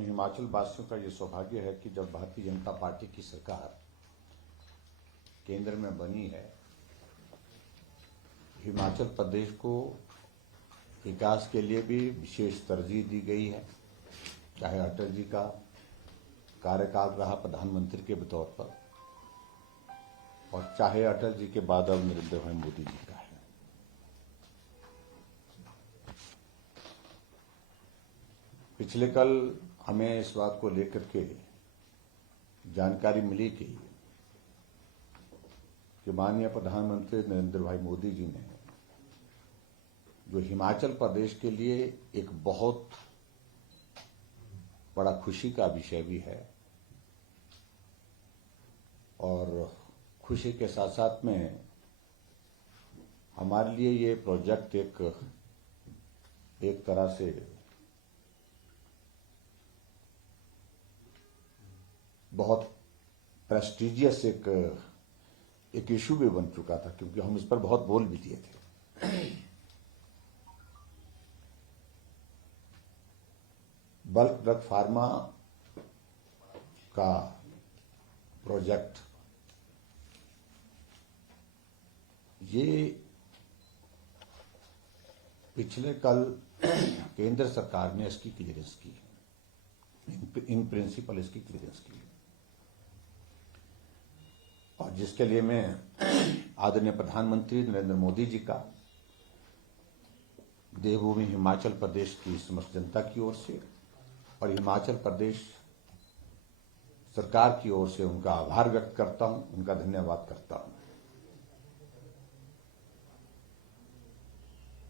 हम हिमाचल वासियों का ये सौभाग्य है कि जब भारतीय जनता पार्टी की सरकार केंद्र में बनी है, हिमाचल प्रदेश को विकास के लिए भी विशेष तरजीह दी गई है। चाहे अटल जी का कार्यकाल रहा प्रधानमंत्री के तौर पर, और चाहे अटल जी के बाद अब नरेंद्र भाई मोदी जी का है। पिछले कल हमें इस बात को लेकर के जानकारी मिली कि माननीय प्रधानमंत्री नरेंद्र भाई मोदी जी ने जो हिमाचल प्रदेश के लिए एक बहुत बड़ा खुशी का विषय भी है, और खुशी के साथ साथ में हमारे लिए ये प्रोजेक्ट एक तरह से बहुत प्रेस्टिजियस एक इशू भी बन चुका था, क्योंकि हम इस पर बहुत बोल भी दिए थे। बल्क ड्रग फार्मा का प्रोजेक्ट ये पिछले कल केंद्र सरकार ने इसकी क्लियरेंस की, इन प्रिंसिपल इसकी क्लियरेंस की, और जिसके लिए मैं आदरणीय प्रधानमंत्री नरेंद्र मोदी जी का देवभूमि हिमाचल प्रदेश की समस्त जनता की ओर से और हिमाचल प्रदेश सरकार की ओर से उनका आभार व्यक्त करता हूं, उनका धन्यवाद करता हूं।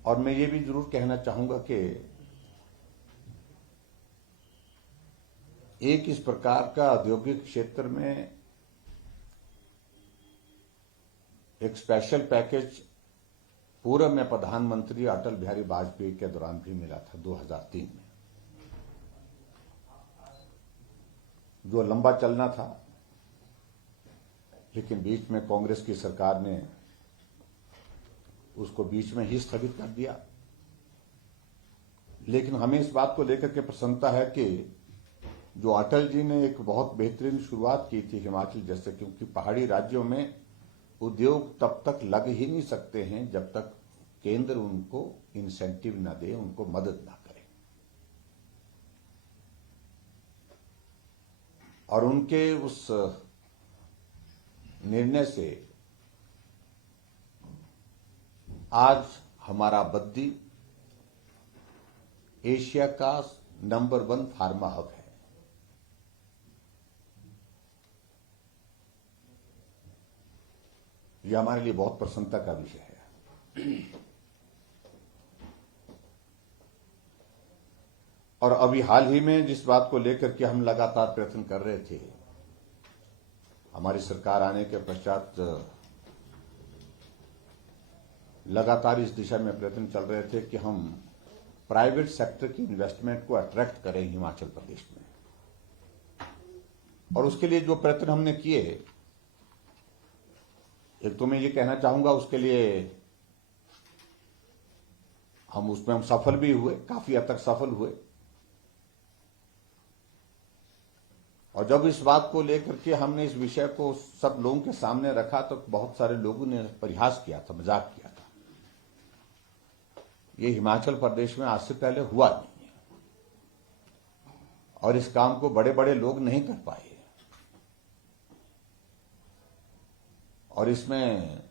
और मैं ये भी जरूर कहना चाहूंगा कि एक इस प्रकार का औद्योगिक क्षेत्र में एक स्पेशल पैकेज पूर्व में प्रधानमंत्री अटल बिहारी वाजपेयी के दौरान भी मिला था 2003 में, जो लंबा चलना था, लेकिन बीच में कांग्रेस की सरकार ने उसको बीच में ही स्थगित कर दिया। लेकिन हमें इस बात को लेकर के प्रसन्नता है कि जो अटल जी ने एक बहुत बेहतरीन शुरुआत की थी हिमाचल जैसे, क्योंकि पहाड़ी राज्यों में उद्योग तब तक लग ही नहीं सकते हैं जब तक केंद्र उनको इंसेंटिव न दे, उनको मदद ना करे। और उनके उस निर्णय से आज हमारा बद्दी एशिया का नंबर 1 फार्मा हब है। यह हमारे लिए बहुत प्रसन्नता का विषय है। और अभी हाल ही में जिस बात को लेकर के हम लगातार प्रयत्न कर रहे थे, हमारी सरकार आने के पश्चात लगातार इस दिशा में प्रयत्न चल रहे थे कि हम प्राइवेट सेक्टर की इन्वेस्टमेंट को अट्रैक्ट करें हिमाचल प्रदेश में। और उसके लिए जो प्रयत्न हमने किए, एक तो मैं ये कहना चाहूंगा उसके लिए हम सफल भी हुए, काफी हद तक सफल हुए। और जब इस बात को लेकर के हमने इस विषय को सब लोगों के सामने रखा तो बहुत सारे लोगों ने परिहास किया था, मजाक किया था। ये हिमाचल प्रदेश में आज से पहले हुआ नहीं है, और इस काम को बड़े बड़े लोग नहीं कर पाए, और इसमें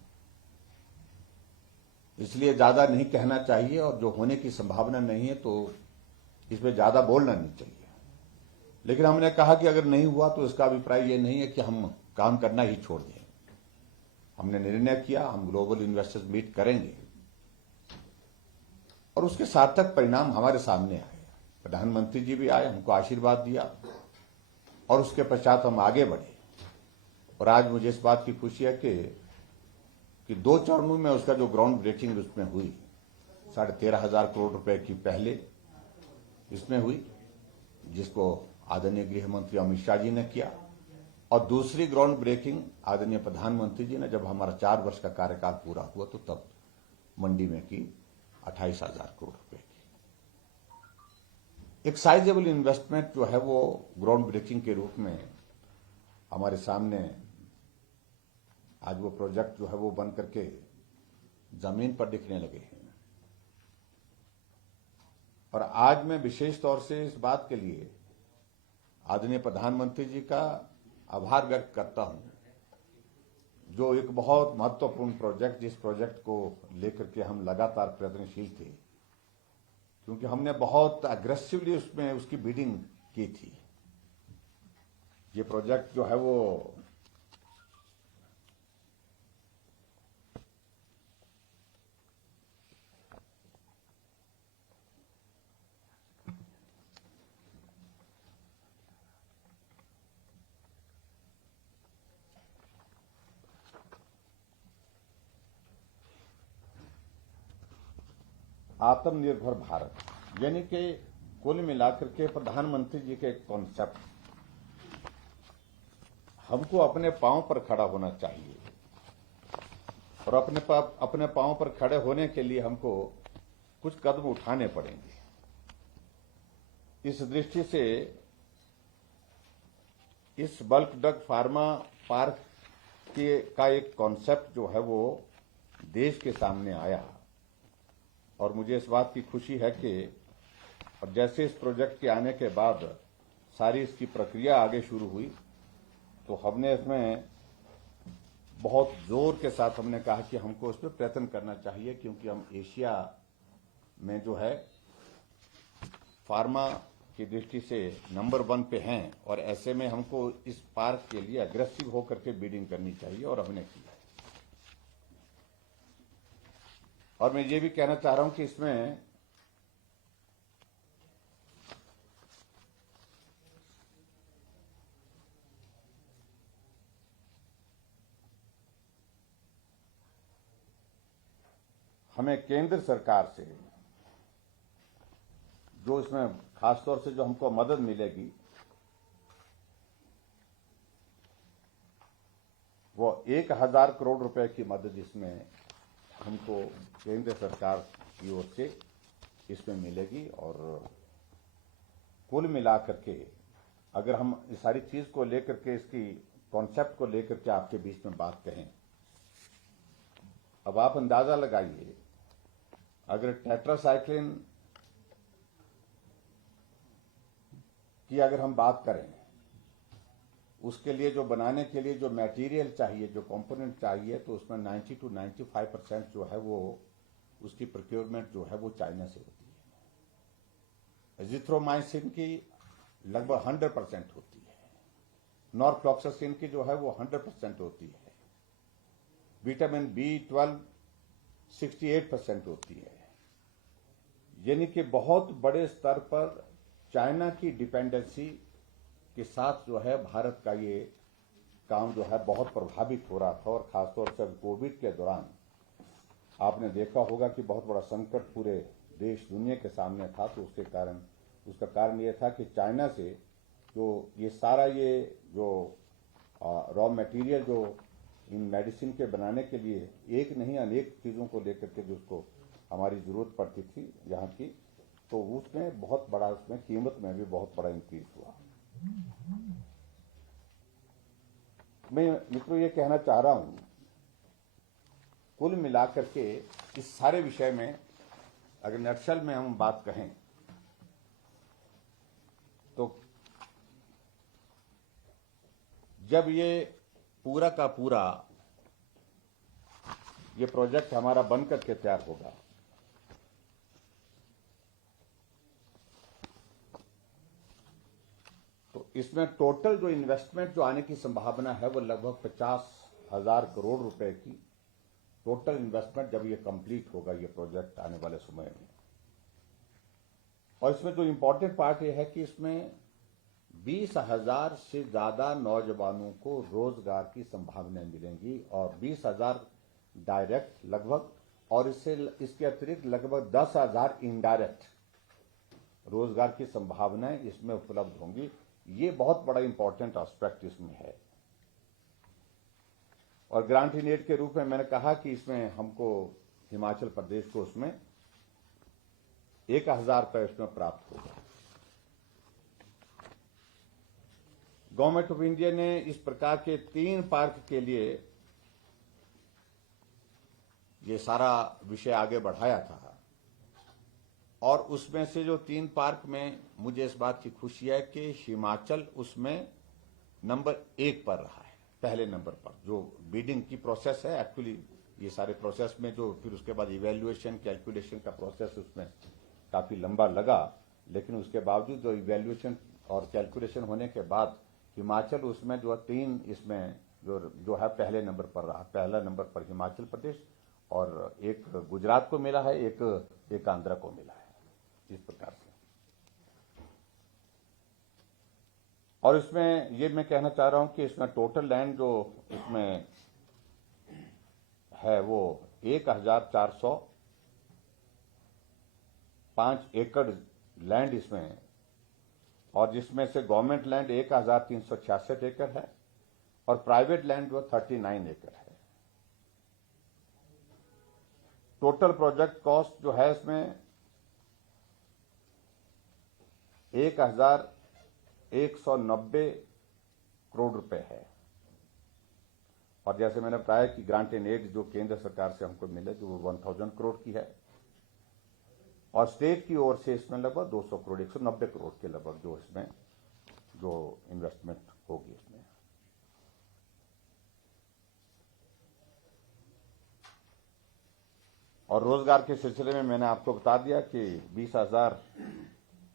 इसलिए ज्यादा नहीं कहना चाहिए, और जो होने की संभावना नहीं है तो इसमें ज्यादा बोलना नहीं चाहिए। लेकिन हमने कहा कि अगर नहीं हुआ तो इसका अभिप्राय ये नहीं है कि हम काम करना ही छोड़ दें। हमने निर्णय किया, हम ग्लोबल इन्वेस्टर्स मीट करेंगे, और उसके सार्थक परिणाम हमारे सामने आए। प्रधानमंत्री जी भी आए, हमको आशीर्वाद दिया, और उसके पश्चात हम आगे बढ़े। और आज मुझे इस बात की खुशी है कि 2 चरणों में उसका जो ग्राउंड ब्रेकिंग उसमें हुई, 13,500 करोड़ रुपए की पहले इसमें हुई, जिसको आदरणीय गृह मंत्री अमित शाह जी ने किया, और दूसरी ग्राउंड ब्रेकिंग आदरणीय प्रधानमंत्री जी ने जब हमारा 4 वर्ष का कार्यकाल पूरा हुआ तो तब मंडी में की 28,000 करोड़ रुपए की। एक साइजेबल इन्वेस्टमेंट जो है वो ग्राउंड ब्रेकिंग के रूप में हमारे सामने आज वो प्रोजेक्ट जो है वो बन करके जमीन पर दिखने लगे हैं। और आज मैं विशेष तौर से इस बात के लिए आदरणीय प्रधानमंत्री जी का आभार व्यक्त करता हूं, जो एक बहुत महत्वपूर्ण प्रोजेक्ट, जिस प्रोजेक्ट को लेकर के हम लगातार प्रयत्नशील थे, क्योंकि हमने बहुत अग्रेसिवली उसमें उसकी बिडिंग की थी। ये प्रोजेक्ट जो है वो आत्मनिर्भर भारत, यानी कि कुल मिलाकर के प्रधानमंत्री जी के कॉन्सेप्ट, हमको अपने पांव पर खड़ा होना चाहिए और अपने पांव पर खड़े होने के लिए हमको कुछ कदम उठाने पड़ेंगे। इस दृष्टि से इस बल्क ड्रग फार्मा पार्क का एक कॉन्सेप्ट जो है वो देश के सामने आया और मुझे इस बात की खुशी है कि और जैसे इस प्रोजेक्ट के आने के बाद सारी इसकी प्रक्रिया आगे शुरू हुई, तो हमने इसमें बहुत जोर के साथ हमने कहा कि हमको इस पर प्रयत्न करना चाहिए, क्योंकि हम एशिया में जो है फार्मा की दृष्टि से नंबर 1 पे हैं और ऐसे में हमको इस पार्क के लिए अग्रेसिव होकर के बिडिंग करनी चाहिए और हमने की। और मैं ये भी कहना चाह रहा हूं कि इसमें हमें केंद्र सरकार से जो इसमें खासतौर से जो हमको मदद मिलेगी वो 1000 करोड़ रुपए की मदद इसमें हमको केंद्र सरकार की ओर से इसमें मिलेगी। और कुल मिलाकर के अगर हम इस सारी चीज को लेकर के, इसकी कॉन्सेप्ट को लेकर के आपके बीच में बात कहें, अब आप अंदाजा लगाइए, अगर टेट्रासाइक्लिन की अगर हम बात करें, उसके लिए जो बनाने के लिए जो मटेरियल चाहिए, जो कंपोनेंट चाहिए, तो उसमें 90 to 95% जो है वो उसकी प्रोक्योरमेंट जो है वो चाइना से होती है। एजिथ्रोमाइसिन की लगभग 100% होती है। नॉरफ्लॉक्सासिन की जो है वो 100% होती है। विटामिन B12 68% होती है। यानी कि बहुत बड़े स्तर पर चाइना की डिपेंडेंसी के साथ जो है भारत का ये काम जो है बहुत प्रभावित हो रहा था। और खासतौर से कोविड के दौरान आपने देखा होगा कि बहुत बड़ा संकट पूरे देश दुनिया के सामने था, तो उसका कारण ये था कि चाइना से जो ये सारा ये जो रॉ मटेरियल जो इन मेडिसिन के बनाने के लिए एक नहीं अनेक चीजों को लेकर के जिसको हमारी जरूरत पड़ती थी यहाँ की, तो उसमें बहुत बड़ा, उसमें कीमत में भी बहुत बड़ा इंक्रीज हुआ। मैं मित्रों ये कहना चाह रहा हूं, कुल मिलाकर के इस सारे विषय में अगर नक्सल में हम बात कहें तो जब ये पूरा का पूरा ये प्रोजेक्ट हमारा बनकर के तैयार होगा, तो इसमें टोटल जो इन्वेस्टमेंट जो आने की संभावना है वो लगभग 50,000 करोड़ रुपए की टोटल इन्वेस्टमेंट जब ये कंप्लीट होगा, ये प्रोजेक्ट आने वाले समय में। और इसमें जो इंपॉर्टेंट पार्ट ये है कि इसमें 20,000 से ज्यादा नौजवानों को रोजगार की संभावनाएं मिलेंगी और 20,000 डायरेक्ट लगभग, और इसके अतिरिक्त लगभग 10,000 इनडायरेक्ट रोजगार की संभावनाएं इसमें उपलब्ध होंगी। ये बहुत बड़ा इंपॉर्टेंट एस्पेक्ट इसमें है। और ग्रांट इन एड के रूप में मैंने कहा कि इसमें हमको हिमाचल प्रदेश को उसमें 1,000 रुपये इसमें प्राप्त होगा। गवर्नमेंट ऑफ इंडिया ने इस प्रकार के 3 पार्क के लिए ये सारा विषय आगे बढ़ाया था, और उसमें से जो 3 पार्क में मुझे इस बात की खुशी है कि हिमाचल उसमें नंबर 1 पर रहा है, पहले नंबर पर। जो बिडिंग की प्रोसेस है, एक्चुअली ये सारे प्रोसेस में जो फिर उसके बाद इवैल्यूएशन कैलकुलेशन का प्रोसेस उसमें काफी लंबा लगा, लेकिन उसके बावजूद जो इवैल्यूएशन और कैलकुलेशन होने के बाद हिमाचल उसमें जो 3 इसमें जो है पहले नंबर पर रहा। पहला नंबर पर हिमाचल प्रदेश, और एक गुजरात को मिला है, एक आंध्र को मिला है, इस प्रकार से। और इसमें ये मैं कहना चाह रहा हूं कि इसमें टोटल लैंड जो इसमें है वो 1405 एकड़ लैंड इसमें है, और जिसमें से गवर्नमेंट लैंड 1366 एकड़ है और प्राइवेट लैंड जो 39 एकड़ है। टोटल प्रोजेक्ट कॉस्ट जो है इसमें 1190 करोड़ रुपए है। और जैसे मैंने बताया कि ग्रांट एंड एड जो केंद्र सरकार से हमको मिले जो 1000 करोड़ की है, और स्टेट की ओर से इसमें लगभग 200 करोड़ 190 करोड़ के लगभग जो इसमें जो इन्वेस्टमेंट होगी इसमें। और रोजगार के सिलसिले में मैंने आपको बता दिया कि 20,000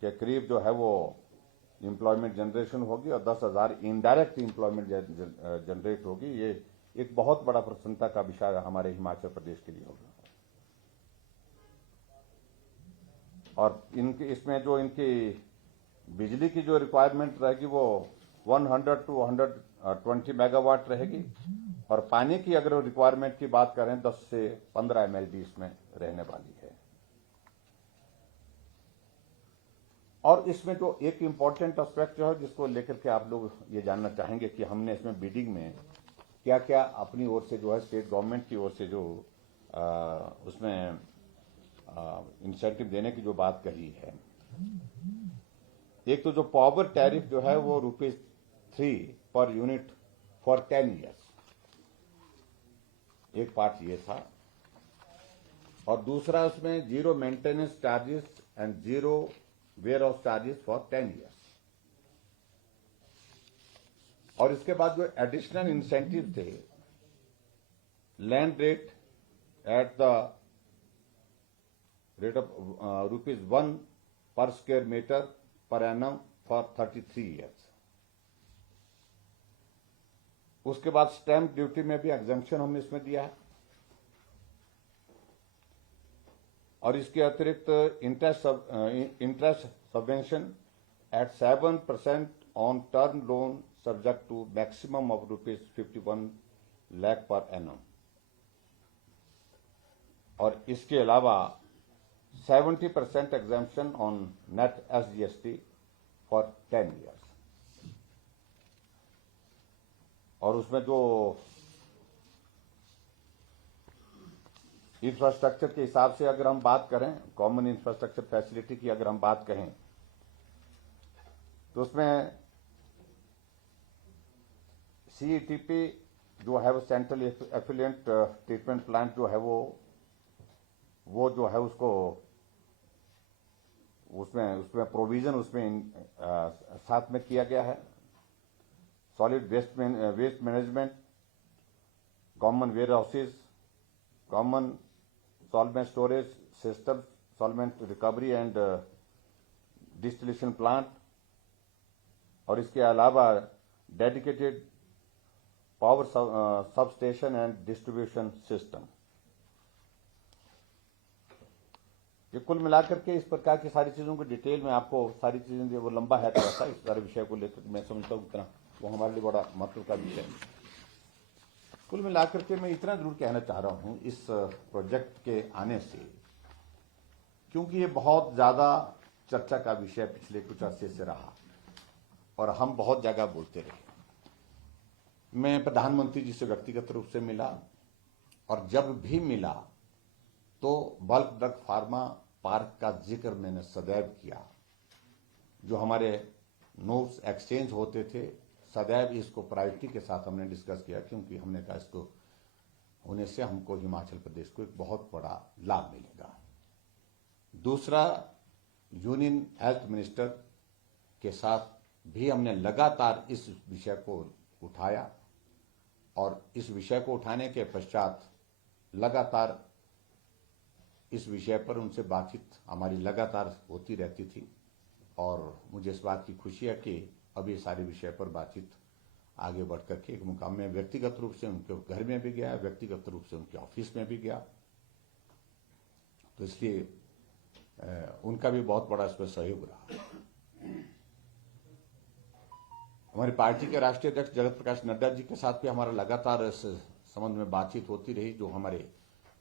के करीब जो है वो एम्प्लॉयमेंट जनरेशन होगी और 10,000 इनडायरेक्ट एम्प्लॉयमेंट जनरेट होगी। ये एक बहुत बड़ा प्रसन्नता का विषय हमारे हिमाचल प्रदेश के लिए होगा। और इनके इसमें जो इनकी बिजली की जो रिक्वायरमेंट रहेगी वो 100 to 120 मेगावाट रहेगी, और पानी की अगर रिक्वायरमेंट की बात करें 10 से 15 MLD इसमें रहने वाली है। और इसमें जो एक इम्पॉर्टेंट एस्पेक्ट जो है जिसको लेकर के आप लोग ये जानना चाहेंगे कि हमने इसमें बिडिंग में क्या क्या अपनी ओर से जो है स्टेट गवर्नमेंट की ओर से जो उसमें इंसेंटिव देने की जो बात कही है। एक तो जो पावर टैरिफ जो है वो ₹3 पर यूनिट फॉर 10 ईयर्स, एक पार्ट ये था। और दूसरा उसमें 0 maintenance charges and 0 warehouse charges for 10 years. और इसके बाद जो एडिशनल इंसेंटिव थे, land rate at the rate of ₹1 per square meter per annum for 33 years. उसके बाद स्टैंप ड्यूटी में भी एग्जम्पशन हमने इसमें दिया है। और इसके अतिरिक्त interest subvention at 7% on term loan subject to maximum of ₹51 lakh per annum. और इसके अलावा 70% exemption on net SGST for 10 years. और उसमें जो इंफ्रास्ट्रक्चर के हिसाब से अगर हम बात करें, कॉमन इंफ्रास्ट्रक्चर फैसिलिटी की अगर हम बात कहें, तो उसमें CETP जो है वो सेंट्रल एफिलिएंट ट्रीटमेंट प्लांट जो है वो जो है उसको उसमें प्रोविजन उसमें साथ में किया गया है। Solid waste management, common warehouses, common solvent storage system, solvent recovery and distillation plant, और इसके अलावा dedicated power sub station and distribution system. ये कुल मिलाकर के इस प्रकार की सारी चीजों को डिटेल में आपको सारी चीजें वो लंबा है थोड़ा सा, इस सारे विषय को लेकर मैं समझता हूँ इतना वो हमारे लिए बड़ा महत्व का विषय है। कुल मिलाकर के मैं इतना जरूर कहना चाह रहा हूँ इस प्रोजेक्ट के आने से, क्योंकि ये बहुत ज्यादा चर्चा का विषय पिछले कुछ अरसे से रहा और हम बहुत जगह बोलते रहे। मैं प्रधानमंत्री जी से व्यक्तिगत रूप से मिला, और जब भी मिला तो बल्क ड्रग फार्मा पार्क का जिक्र मैंने सदैव किया। जो हमारे नोट्स एक्सचेंज होते थे सदैव इसको प्रायोरिटी के साथ हमने डिस्कस किया, क्योंकि हमने कहा इसको होने से हमको हिमाचल प्रदेश को एक बहुत बड़ा लाभ मिलेगा। दूसरा, यूनियन हेल्थ मिनिस्टर के साथ भी हमने लगातार इस विषय को उठाया और इस विषय को उठाने के पश्चात लगातार इस विषय पर उनसे बातचीत हमारी लगातार होती रहती थी और मुझे इस बात की खुशी है कि अब ये सारे विषय पर बातचीत आगे बढ़ करके एक मुकाम में व्यक्तिगत रूप से उनके घर में भी गया, व्यक्तिगत रूप से उनके ऑफिस में भी गया, तो इसलिए उनका भी बहुत बड़ा इसमें सहयोग रहा। हमारी पार्टी के राष्ट्रीय अध्यक्ष जगत प्रकाश नड्डा जी के साथ भी हमारा लगातार इस संबंध में बातचीत होती रही, जो हमारे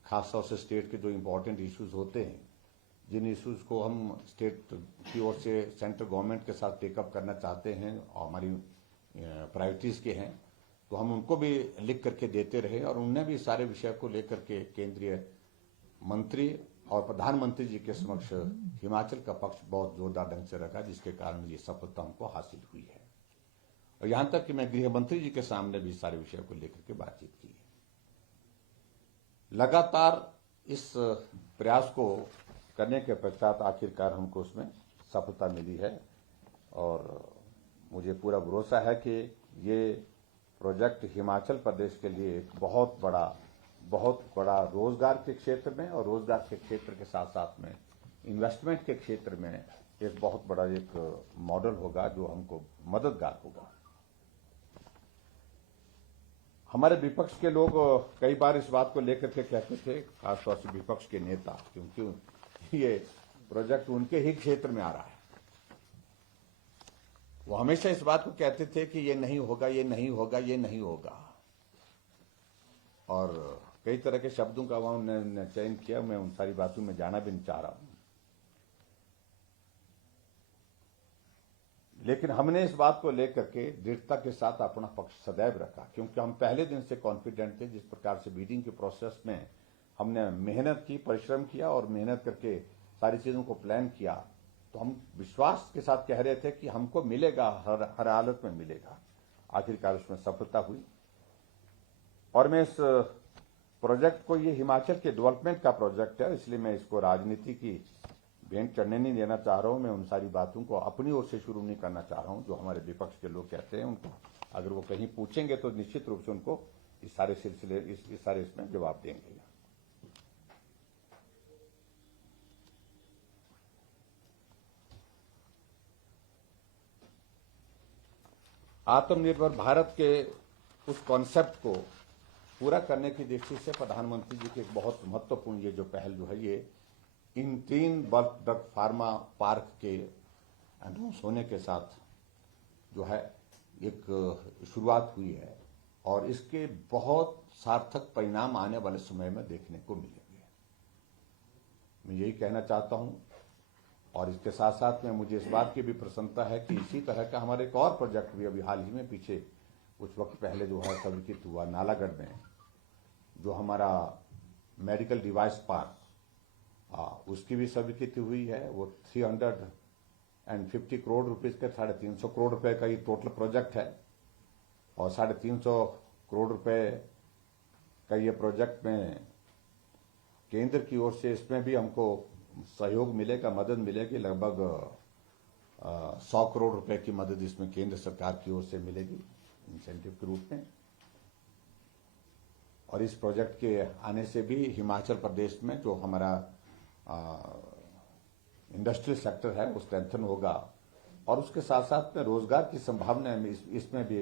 खासतौर से स्टेट के जो इम्पोर्टेंट इश्यूज होते हैं, जिन इश्यूज को हम स्टेट की ओर से सेंट्रल गवर्नमेंट के साथ टेकअप करना चाहते हैं और हमारी प्रायोरिटीज के हैं, तो हम उनको भी लिख करके देते रहे और उनने भी सारे विषय को लेकर के केंद्रीय मंत्री और प्रधानमंत्री जी के समक्ष हिमाचल का पक्ष बहुत जोरदार ढंग से रखा, जिसके कारण ये सफलता हमको हासिल हुई है। और यहां तक कि मैं गृह मंत्री जी के सामने भी सारे विषय को लेकर के बातचीत की है। लगातार इस प्रयास को करने के पश्चात आखिरकार हमको उसमें सफलता मिली है और मुझे पूरा भरोसा है कि ये प्रोजेक्ट हिमाचल प्रदेश के लिए एक बहुत बड़ा रोजगार के क्षेत्र में और रोजगार के क्षेत्र के साथ साथ में इन्वेस्टमेंट के क्षेत्र में एक बहुत बड़ा एक मॉडल होगा जो हमको मददगार होगा। हमारे विपक्ष के लोग कई बार इस बात को लेकर के कहते थे, खासतौर से विपक्ष के नेता, क्योंकि ये प्रोजेक्ट उनके ही क्षेत्र में आ रहा है, वो हमेशा इस बात को कहते थे कि ये नहीं होगा, ये नहीं होगा, ये नहीं होगा, और कई तरह के शब्दों का वहां उन्होंने चयन किया। मैं उन सारी बातों में जाना भी नहीं चाह रहा हूं, लेकिन हमने इस बात को लेकर के दृढ़ता के साथ अपना पक्ष सदैव रखा, क्योंकि हम पहले दिन से कॉन्फिडेंट थे। जिस प्रकार से बिडिंग के प्रोसेस में हमने मेहनत की, परिश्रम किया और मेहनत करके सारी चीजों को प्लान किया, तो हम विश्वास के साथ कह रहे थे कि हमको मिलेगा, हर हालत में मिलेगा। आखिरकार उसमें सफलता हुई और मैं इस प्रोजेक्ट को, ये हिमाचल के डेवलपमेंट का प्रोजेक्ट है, इसलिए मैं इसको राजनीति की भेंट चढ़ने नहीं देना चाह रहा हूं। मैं उन सारी बातों को अपनी ओर से शुरू नहीं करना चाह रहा हूं जो हमारे विपक्ष के लोग कहते हैं। उनको अगर वो कहीं पूछेंगे तो निश्चित रूप से उनको इस सारे सिलसिले, इस सारे इसमें जवाब देंगे। आत्मनिर्भर भारत के उस कॉन्सेप्ट को पूरा करने की दृष्टि से प्रधानमंत्री जी की एक बहुत महत्वपूर्ण ये जो पहल जो है, ये इन 3 बल्क ड्रग फार्मा पार्क के अनाउंस होने के साथ जो है एक शुरुआत हुई है और इसके बहुत सार्थक परिणाम आने वाले समय में देखने को मिलेंगे। मैं यही कहना चाहता हूं और इसके साथ साथ में मुझे इस बात की भी प्रसन्नता है कि इसी तरह का हमारे एक और प्रोजेक्ट भी अभी हाल ही में पीछे कुछ वक्त पहले जो है स्वीकृत हुआ नालागढ़ में, जो हमारा मेडिकल डिवाइस पार्क, उसकी भी स्वीकृति हुई है। वो 350 करोड़ रुपीज के 350 करोड़ रुपए का ये टोटल प्रोजेक्ट है और 350 करोड़ रुपए का ये प्रोजेक्ट में केंद्र की ओर से इसमें भी हमको सहयोग मिलेगा, मदद मिलेगी। लगभग 100 करोड़ रुपए की मदद इसमें केंद्र सरकार की ओर से मिलेगी इंसेंटिव के रूप में। और इस प्रोजेक्ट के आने से भी हिमाचल प्रदेश में जो हमारा इंडस्ट्रियल सेक्टर है वो स्ट्रेंथन होगा और उसके साथ साथ में रोजगार की संभावना इसमें भी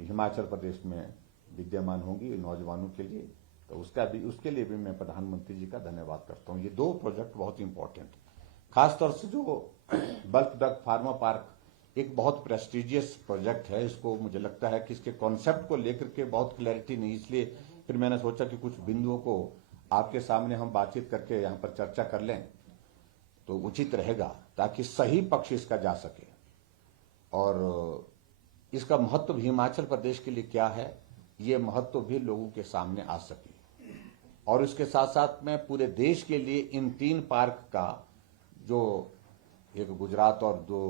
हिमाचल प्रदेश में विद्यमान होंगी नौजवानों के लिए। तो उसके लिए भी मैं प्रधानमंत्री जी का धन्यवाद करता हूं। ये 2 प्रोजेक्ट बहुत इंपॉर्टेंट, खासतौर से जो बल्क ड्रग फार्मा पार्क एक बहुत प्रेस्टिजियस प्रोजेक्ट है। इसको मुझे लगता है कि इसके कॉन्सेप्ट को लेकर के बहुत क्लैरिटी नहीं, इसलिए फिर मैंने सोचा कि कुछ बिंदुओं को आपके सामने हम बातचीत करके यहां पर चर्चा कर लें तो उचित रहेगा, ताकि सही पक्ष इसका जा सके और इसका महत्व भी हिमाचल प्रदेश के लिए क्या है, ये महत्व भी लोगों के सामने आ सके। और इसके साथ साथ में पूरे देश के लिए इन 3 पार्क का जो एक गुजरात और दो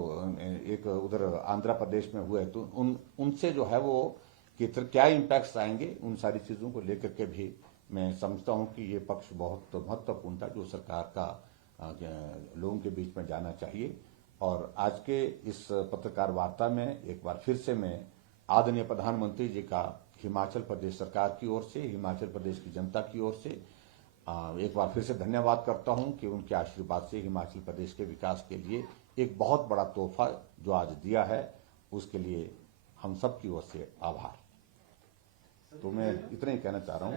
एक उधर आंध्र प्रदेश में हुए, तो उनसे जो है वो क्या इम्पैक्ट्स आएंगे, उन सारी चीजों को लेकर के भी मैं समझता हूं कि ये पक्ष बहुत महत्वपूर्ण था जो सरकार का लोगों के बीच में जाना चाहिए। और आज के इस पत्रकार वार्ता में एक बार फिर से मैं आदरणीय प्रधानमंत्री जी का हिमाचल प्रदेश सरकार की ओर से, हिमाचल प्रदेश की जनता की ओर से एक बार फिर से धन्यवाद करता हूं कि उनके आशीर्वाद से हिमाचल प्रदेश के विकास के लिए एक बहुत बड़ा तोहफा जो आज दिया है, उसके लिए हम सब की ओर से आभार। तो मैं इतना ही कहना चाह रहा हूं।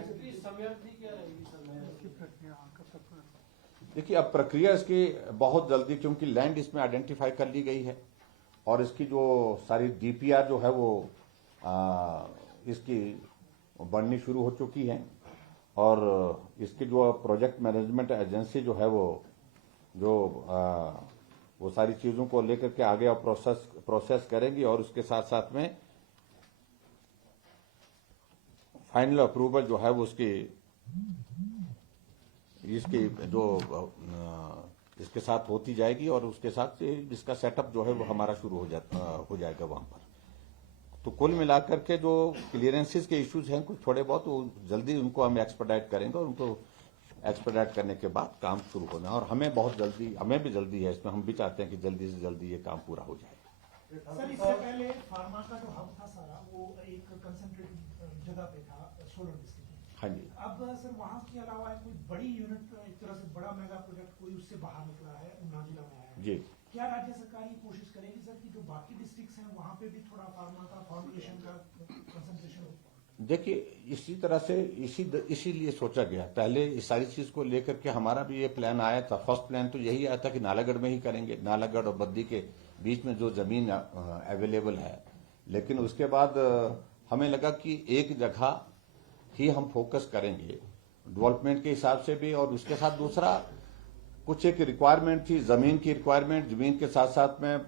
देखिए, अब प्रक्रिया इसकी बहुत जल्दी, क्योंकि लैंड इसमें आइडेंटिफाई कर ली गई है और इसकी जो सारी डीपीआर जो है वो इसकी बननी शुरू हो चुकी है और इसकी जो प्रोजेक्ट मैनेजमेंट एजेंसी जो है वो सारी चीजों को लेकर के आगे और प्रोसेस करेगी और उसके साथ साथ में फाइनल अप्रूवल जो है वो इसकी जो इसके साथ होती जाएगी और उसके साथ इसका सेटअप जो है वो हमारा शुरू हो जाएगा वहां पर। तो कुल मिलाकर के जो क्लियरेंसेस के इश्यूज हैं कुछ थोड़े बहुत, वो जल्दी उनको हम एक्सपेडाइट करेंगे और उनको एक्सपेडाइट करने के बाद काम शुरू होना, और हमें भी जल्दी है इसमें। हम भी चाहते हैं कि जल्दी से जल्दी ये काम पूरा हो जाए। सर, इससे पहले फार्मा का जो हब था सारा वो एक कंसंट्रेटेड जगह पे था सोलन डिस्ट्रिक्ट में। हाँ जी। अब सर वहां के अलावा कोई बड़ी यूनिट, एक तरह से बड़ा मेगा प्रोजेक्ट कोई उससे बाहर निकला है, ऊना जिला में आया है जी। क्या राज्य सरकार ये कोशिश करेगी सर कि जो बाकी डिस्ट्रिक्ट्स हैं वहां पे भी थोड़ा फार्मा का फॉर्मुलेशन का कंसंट्रेशन हो? देखिए, इसी तरह से इसीलिए सोचा गया, पहले इस सारी चीज को लेकर के हमारा भी ये प्लान आया था। फर्स्ट प्लान तो यही आया था कि नालागढ़ में ही करेंगे, नालागढ़ और बद्दी के बीच में जो जमीन अवेलेबल है। लेकिन उसके बाद हमें लगा कि एक जगह ही हम फोकस करेंगे डेवलपमेंट के हिसाब से भी, और उसके साथ दूसरा कुछ एक रिक्वायरमेंट थी, जमीन की रिक्वायरमेंट, जमीन के साथ साथ में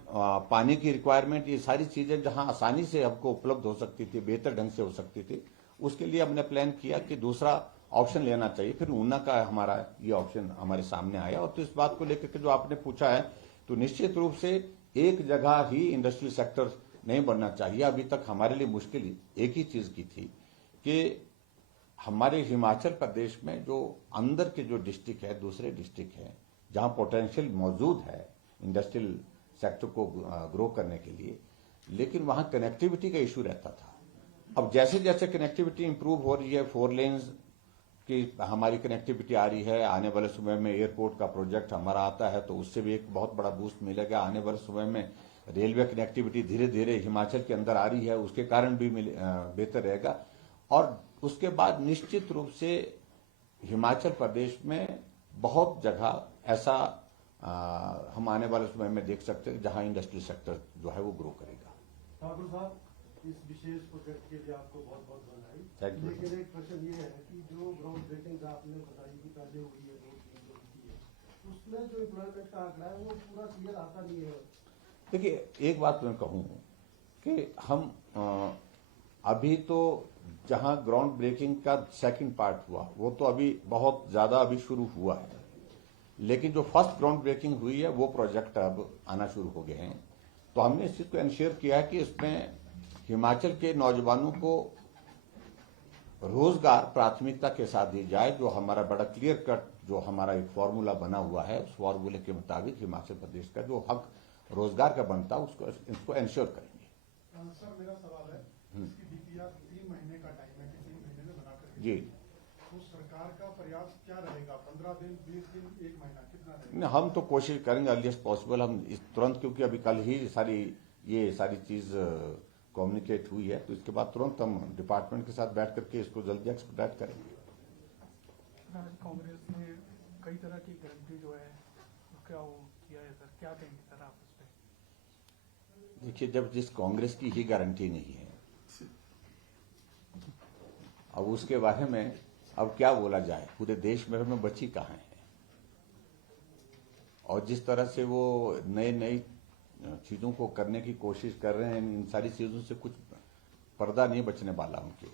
पानी की रिक्वायरमेंट, ये सारी चीजें जहां आसानी से हमको उपलब्ध हो सकती थी, बेहतर ढंग से हो सकती थी, उसके लिए हमने प्लान किया कि दूसरा ऑप्शन लेना चाहिए। फिर ऊना का हमारा ये ऑप्शन हमारे सामने आया। और तो इस बात को लेकर के जो आपने पूछा है, तो निश्चित रूप से एक जगह ही इंडस्ट्रियल सेक्टर नहीं बनना चाहिए। अभी तक हमारे लिए मुश्किल एक ही चीज की थी कि हमारे हिमाचल प्रदेश में जो अंदर के जो डिस्ट्रिक्ट है, दूसरे डिस्ट्रिक्ट है जहां पोटेंशियल मौजूद है इंडस्ट्रियल सेक्टर को ग्रो करने के लिए, लेकिन वहां कनेक्टिविटी का इशू रहता था। अब जैसे जैसे कनेक्टिविटी इंप्रूव हो रही है, 4 लेन्स की हमारी कनेक्टिविटी आ रही है, आने वाले समय में एयरपोर्ट का प्रोजेक्ट हमारा आता है तो उससे भी एक बहुत बड़ा बूस्ट मिलेगा। आने वाले समय में रेलवे कनेक्टिविटी धीरे धीरे हिमाचल के अंदर आ रही है, उसके कारण भी बेहतर रहेगा। और उसके बाद निश्चित रूप से हिमाचल प्रदेश में बहुत जगह ऐसा हम आने वाले समय में देख सकते हैं जहां इंडस्ट्रियल सेक्टर जो है वो ग्रो करेगा। ठाकुर साहब, इस विशेष प्रोजेक्ट के लिए आपको बहुत बहुत बधाई। Thank you. लेकिन एक प्रश्न ये है कि जो ग्राउंड ब्रेकिंग आपने बताई कि पहले हुई है, 2-3 जो की है, उसमें जो एम्प्लॉयमेंट का आंकड़ा है वो पूरा क्लियर आता नहीं है। देखिए, एक बात मैं कहूं कि हम अभी तो जहां ग्राउंड ब्रेकिंग का सेकंड पार्ट हुआ वो तो अभी बहुत ज्यादा अभी शुरू हुआ है, लेकिन जो फर्स्ट ग्राउंड ब्रेकिंग हुई है वो प्रोजेक्ट अब आना शुरू हो गए हैं। तो हमने इस चीज को एंश्योर किया है कि इसमें हिमाचल के नौजवानों को रोजगार प्राथमिकता के साथ दी जाए। जो हमारा बड़ा क्लियर कट जो हमारा एक फॉर्मूला बना हुआ है, उस फॉर्मूले के मुताबिक हिमाचल प्रदेश का जो हक रोजगार का बनता है उसको एंश्योर करेंगे। सर, मेरा सवाल है, इसकी डीपीआर 3 महीने का टाइम है कि 3 महीने में बना कर जी, तो सरकार का प्रयास क्या रहेगा? 15 दिन, 20 दिन, 1 महीना, कितना रहेगा? नहीं, हम तो कोशिश करेंगे अर्लीस्ट पॉसिबल। हम तुरंत, क्योंकि अभी कल ही ये सारी चीज कम्युनिकेट हुई है, तो इसके बाद तुरंत हम डिपार्टमेंट के साथ बैठ करके इसको जल्दी एक्सपेडाइट करेंगे। कांग्रेस ने कई तरह की गारंटी जो है उसका वो किया है सर, क्या कहेंगे सर आप उस पर? देखिए, जब जिस कांग्रेस की ही गारंटी नहीं है, अब उसके बारे में अब क्या बोला जाए? पूरे देश में बची कहाँ है? और जिस तरह से वो नई चीजों को करने की कोशिश कर रहे हैं, इन सारी चीजों से कुछ पर्दा नहीं बचने वाला उनके।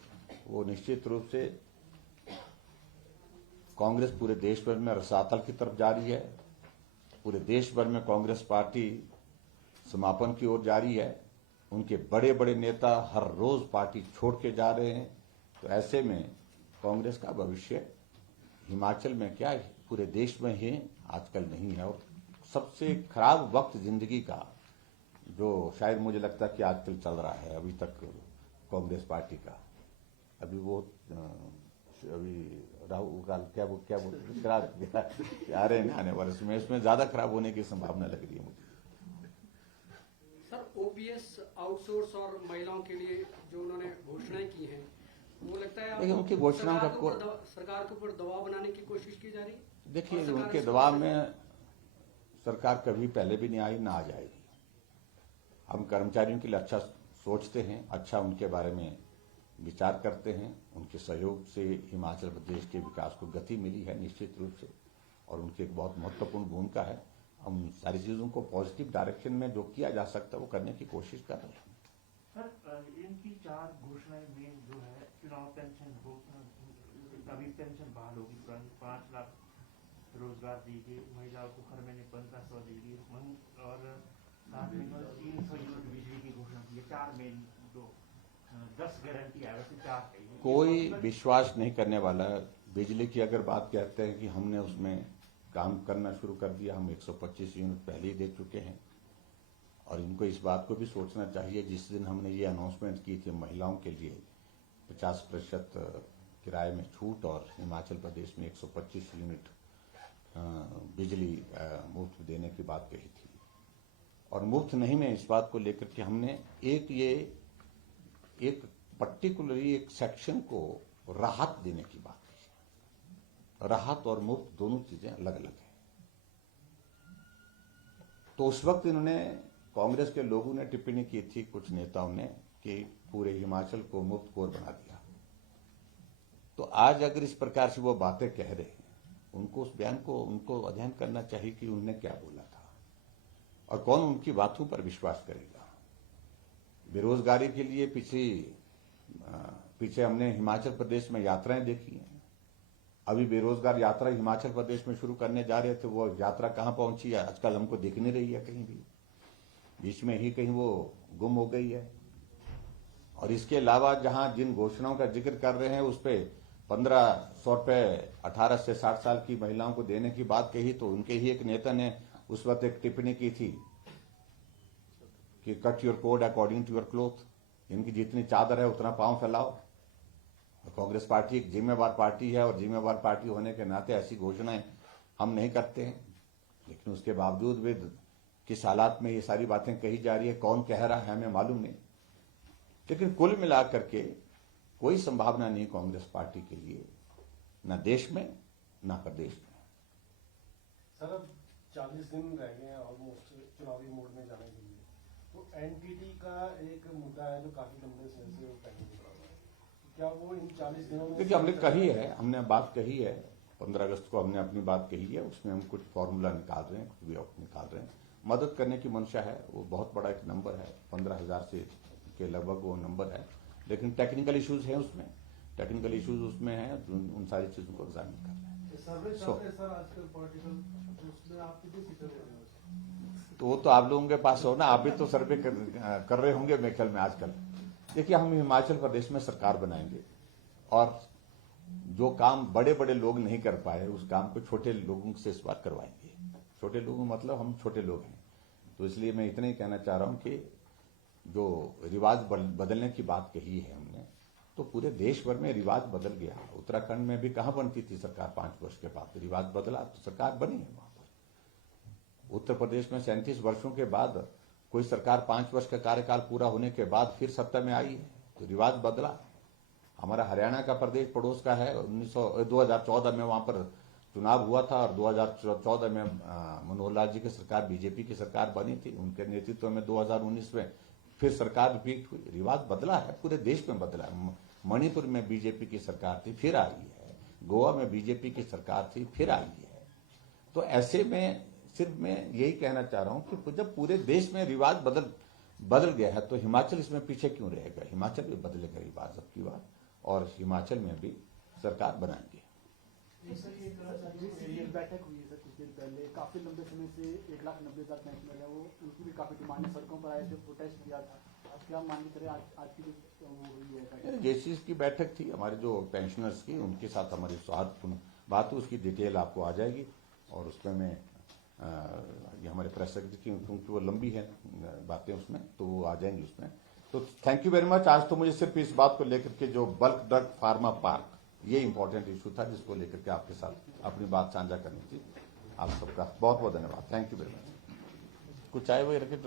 वो निश्चित रूप से कांग्रेस पूरे देश भर में रसातल की तरफ जा रही है। पूरे देश भर में कांग्रेस पार्टी समापन की ओर जारी है। उनके बड़े बड़े नेता हर रोज पार्टी छोड़ के जा रहे हैं। तो ऐसे में कांग्रेस का भविष्य हिमाचल में क्या है, पूरे देश में ही आजकल नहीं है। और सबसे खराब वक्त जिंदगी का जो शायद मुझे लगता है कि आजकल चल रहा है अभी तक कांग्रेस पार्टी का, अभी वो अभी राहुल क्या आ रहे हैं आने वाले समय, इसमें ज्यादा खराब होने की संभावना लग रही है मुझे। सर, ओपीएस आउटसोर्स और महिलाओं के लिए जो उन्होंने घोषणाएं की हैं, वो लगता है देखिए उनकी घोषणाओं का सरकार के ऊपर दबाव बनाने की कोशिश की जा रही है। देखिए उनके दबाव में सरकार कभी पहले भी नहीं आई, ना आ जाएगी। हम कर्मचारियों के लिए अच्छा सोचते हैं, अच्छा उनके बारे में विचार करते हैं। उनके सहयोग से हिमाचल प्रदेश के विकास को गति मिली है निश्चित रूप से, और उनकी एक बहुत महत्वपूर्ण भूमिका है। हम सारी चीजों को पॉजिटिव डायरेक्शन में जो किया जा सकता है वो करने की कोशिश कर रहे हैं। सर, इनकी 4 घोषणाएं मेन जो है, चुनाव पेंशन हो, अभी पेंशन बहाल होगी, 5 लाख रोजगार देगी, महिलाओं को हर महीने 1500 देगी, और साथ में 300 यूनिट बिजली की घोषणा की है। 4 मेन जो 10 गारंटी है, वैसे 4 है। कोई विश्वास नहीं करने वाला है। बिजली की अगर बात कहते हैं कि हमने उसमें काम करना शुरू कर दिया, हम 125 यूनिट पहले ही दे चुके हैं। और इनको इस बात को भी सोचना चाहिए, जिस दिन हमने ये अनाउंसमेंट की थी महिलाओं के लिए 50% किराए में छूट और हिमाचल प्रदेश में 125 यूनिट बिजली मुफ्त देने की बात कही थी। और मुफ्त नहीं में इस बात को लेकर के हमने एक पर्टिकुलरली एक सेक्शन को राहत देने की बात की। राहत और मुफ्त दोनों चीजें अलग अलग है। तो उस वक्त इन्होंने, कांग्रेस के लोगों ने टिप्पणी की थी, कुछ नेताओं ने, कि पूरे हिमाचल को मुफ्त कोर बना दिया। तो आज अगर इस प्रकार से वो बातें कह रहे हैं, उनको उस बयान को उनको अध्ययन करना चाहिए कि उन्होंने क्या बोला था और कौन उनकी बातों पर विश्वास करेगा। बेरोजगारी के लिए पीछे हमने हिमाचल प्रदेश में यात्राएं देखी हैं। अभी बेरोजगार यात्रा हिमाचल प्रदेश में शुरू करने जा रहे थे, वो यात्रा कहां पहुंची है आजकल हमको दिख नहीं रही है कहीं भी, बीच में ही कहीं वो गुम हो गई है। और इसके अलावा जहां जिन घोषणाओं का जिक्र कर रहे हैं उस पे 1500 रुपए 18 से 60 साल की महिलाओं को देने की बात कही, तो उनके ही एक नेता ने उस वक्त एक टिप्पणी की थी कि cut your coat according to your cloth, इनकी जितनी चादर है उतना पांव फैलाओ। कांग्रेस पार्टी एक जिम्मेवार पार्टी है और जिम्मेवार पार्टी होने के नाते ऐसी घोषणाएं हम नहीं करते हैं, लेकिन उसके बावजूद भी किस हालात में ये सारी बातें कही जा रही है, कौन कह रहा है हमें मालूम नहीं। लेकिन कुल मिलाकर के कोई संभावना नहीं कांग्रेस पार्टी के लिए, न देश में न प्रदेश में। सर, अब 40 दिन रह गए हैं ऑलमोस्ट चुनावी मोड में जाने के लिए। तो एनटीटी का एक मुद्दा है जो काफी लंबे समय से पेंडिंग पड़ा हुआ है। क्या वो इन 40 दिनों में, देखिए हमने कही है, हमने बात कही है, 15 अगस्त को हमने अपनी बात कही है, उसमें हम कुछ फॉर्मूला निकाल रहे हैं, कुछ वे ऑफ निकाल रहे हैं। मदद करने की मंशा है, वो बहुत बड़ा एक नंबर है, 15,000 से के लगभग वो नंबर है। लेकिन टेक्निकल इश्यूज हैं उसमें, टेक्निकल इश्यूज उसमें हैं, उन सारी चीजों को एग्जामिन कर रहे हैं। सर्वे चल रहे सर आजकल पॉलिटिकल, उसमें आप कितनी सीटें ले रहे हो? तो वो तो आप लोगों के पास हो ना, आप भी तो सर्वे कर रहे होंगे मेरे ख्याल में आजकल। देखिए हम हिमाचल प्रदेश में सरकार बनाएंगे और जो काम बड़े बड़े लोग नहीं कर पाए उस काम को छोटे लोगों से इस बार करवाएंगे। छोटे लोग मतलब हम छोटे लोग हैं, तो इसलिए मैं इतना ही कहना चाह रहा हूं कि जो रिवाज बदलने की बात कही है हमने, तो पूरे देश भर में रिवाज बदल गया। उत्तराखंड में भी कहां बनती थी सरकार 5 वर्ष के बाद, रिवाज बदला तो सरकार बनी है वहां पर। उत्तर प्रदेश में 37 वर्षों के बाद कोई सरकार 5 वर्ष का कार्यकाल पूरा होने के बाद फिर सत्ता में आई है, तो रिवाज बदला। हमारा हरियाणा का प्रदेश पड़ोस का है, 2014 में वहां पर चुनाव हुआ था और 2014 में मनोहर लाल जी की सरकार, बीजेपी की सरकार बनी थी, उनके नेतृत्व में 2019 में फिर सरकार रिपीट हुई। रिवाज बदला है, पूरे देश में बदला है। मणिपुर में बीजेपी की सरकार थी, फिर आई है। गोवा में बीजेपी की सरकार थी, फिर आई है। तो ऐसे में सिर्फ मैं यही कहना चाह रहा हूं कि जब पूरे देश में रिवाज बदल गया है तो हिमाचल इसमें पीछे क्यों रहेगा। हिमाचल भी बदलेगा रिवाज अब की बार, और हिमाचल में भी सरकार बनाएंगे। ये बैठक हुई है सर कुछ देर पहले, काफी लंबे समय से 1,90,000 पेंशनर है, वो उनकी भी काफी डिमांड है, सड़कों पर आए थे, प्रोटेस्ट किया था। आप क्या माननी करें आज की जो वो हुई है बैठक? जेसीस की बैठक थी हमारे जो पेंशनर्स की, उनके साथ हमारी सौहार्दपूर्ण बात हुई, उसकी डिटेल आपको आ जाएगी और उसमें मैं ये हमारे प्रेस सेक्रेटरी की, क्योंकि वो लंबी है बातें उसमें, तो वो आ जाएंगी उसमें। तो थैंक यू वेरी मच। आज तो मुझे सिर्फ इस बात को लेकर के जो बल्क ड्रग फार्मा पार्क, ये इंपॉर्टेंट इशू था जिसको लेकर के आपके साथ अपनी बात साझा करनी थी। आप सबका बहुत बहुत धन्यवाद। Thank you very much. कुछ आए हुए रखे